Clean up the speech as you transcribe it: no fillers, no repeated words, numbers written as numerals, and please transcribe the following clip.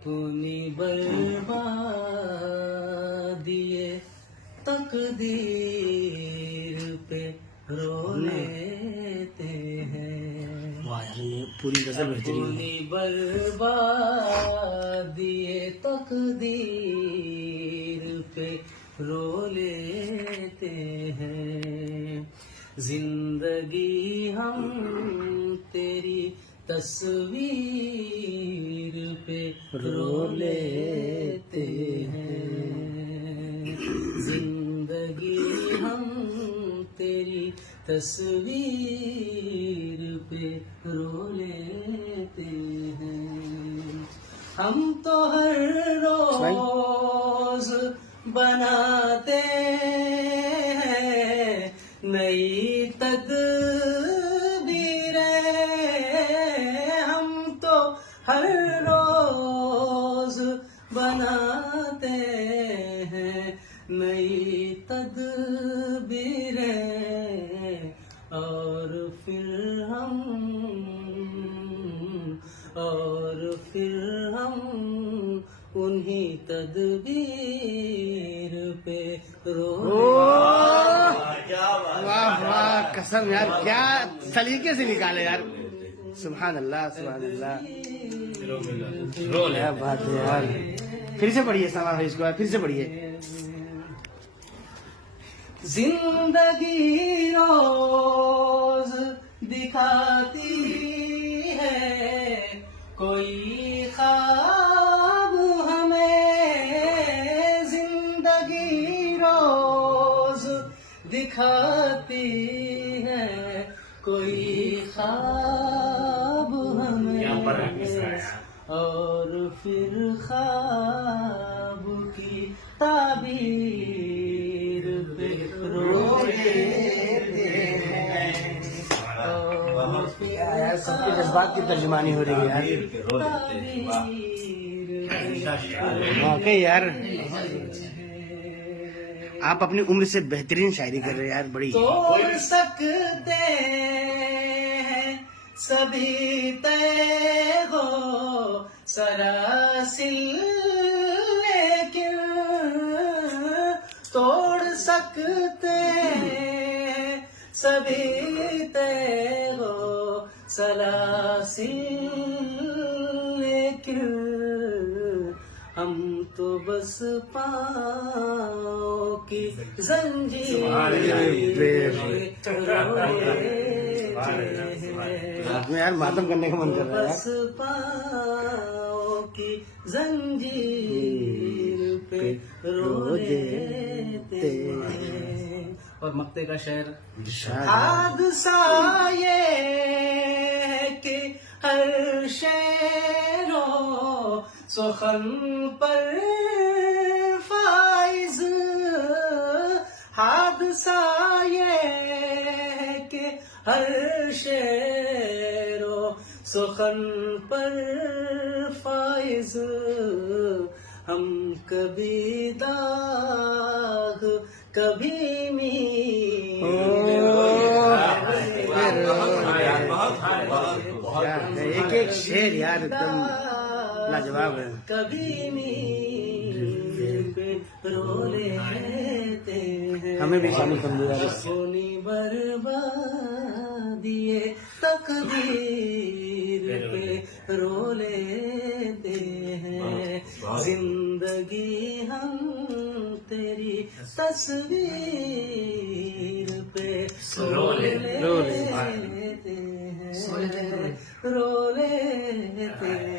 अपनी बर्बादी तकदीर पे रो लेते हैं। वाह यार ये पूरी गजल बेहतरीन है। अपनी बर्बादी तकदीर पे रो लेते हैं। जिंदगी हम तेरी तस्वीर पे रो लेते हैं। जिंदगी हम तेरी तस्वीर पे रो लेते हैं। हम तो हर रोज बनाते हैं नई तकदीरें। हम तो हर रोज बनाते हैं नई तकदीरें। और फिर हम उन्हीं तदबीर पे रो। वाह वाह कसम यार, क्या सलीके से निकाले यार। सुभान अल्लाह सुभान अल्लाह, क्या बात है यार। फिर से पढ़िए समा भाई, इसको फिर से पढ़िए। जिंदगी रोज दिखाती है कोई ख्वाब हमें। जिंदगी रोज दिखाती है कोई ख्वाब हमें। और फिर ख्वाब की ताबीर पे रो लेते हैं। यार सबके जज्बात की तर्जुमानी हो रही है यार। वाकई यार आप अपनी उम्र से बेहतरीन शायरी कर रहे हैं यार। बड़ी तोड़ सकते हैं सभी तय हो सरासिल, लेकिन तोड़ सकते हैं सभी तय हो सलासिल, लेकिन हम तो बस पाँव की जंजीर में यार मातम करने का मन कर रहा है। बस पाँव की जंजीर पे रो देते हैं। और मक्ते का शेर। हादसा ये कि हर शेरो सुखन पर फाइज। हादसा ये कि हर शेरो सुखन पर फाइज। हम कभी दाग कभी एक एक शेर यार एकदम लाजवाब है। कभी रो लेते हैं। हमें भी शामिल कर दिया। सोनी बर्बादी तकदीर पे रो लेते हैं। जिंदगी हम तेरी तस्वीर पे रो लेते हैं। रो लेते हैं।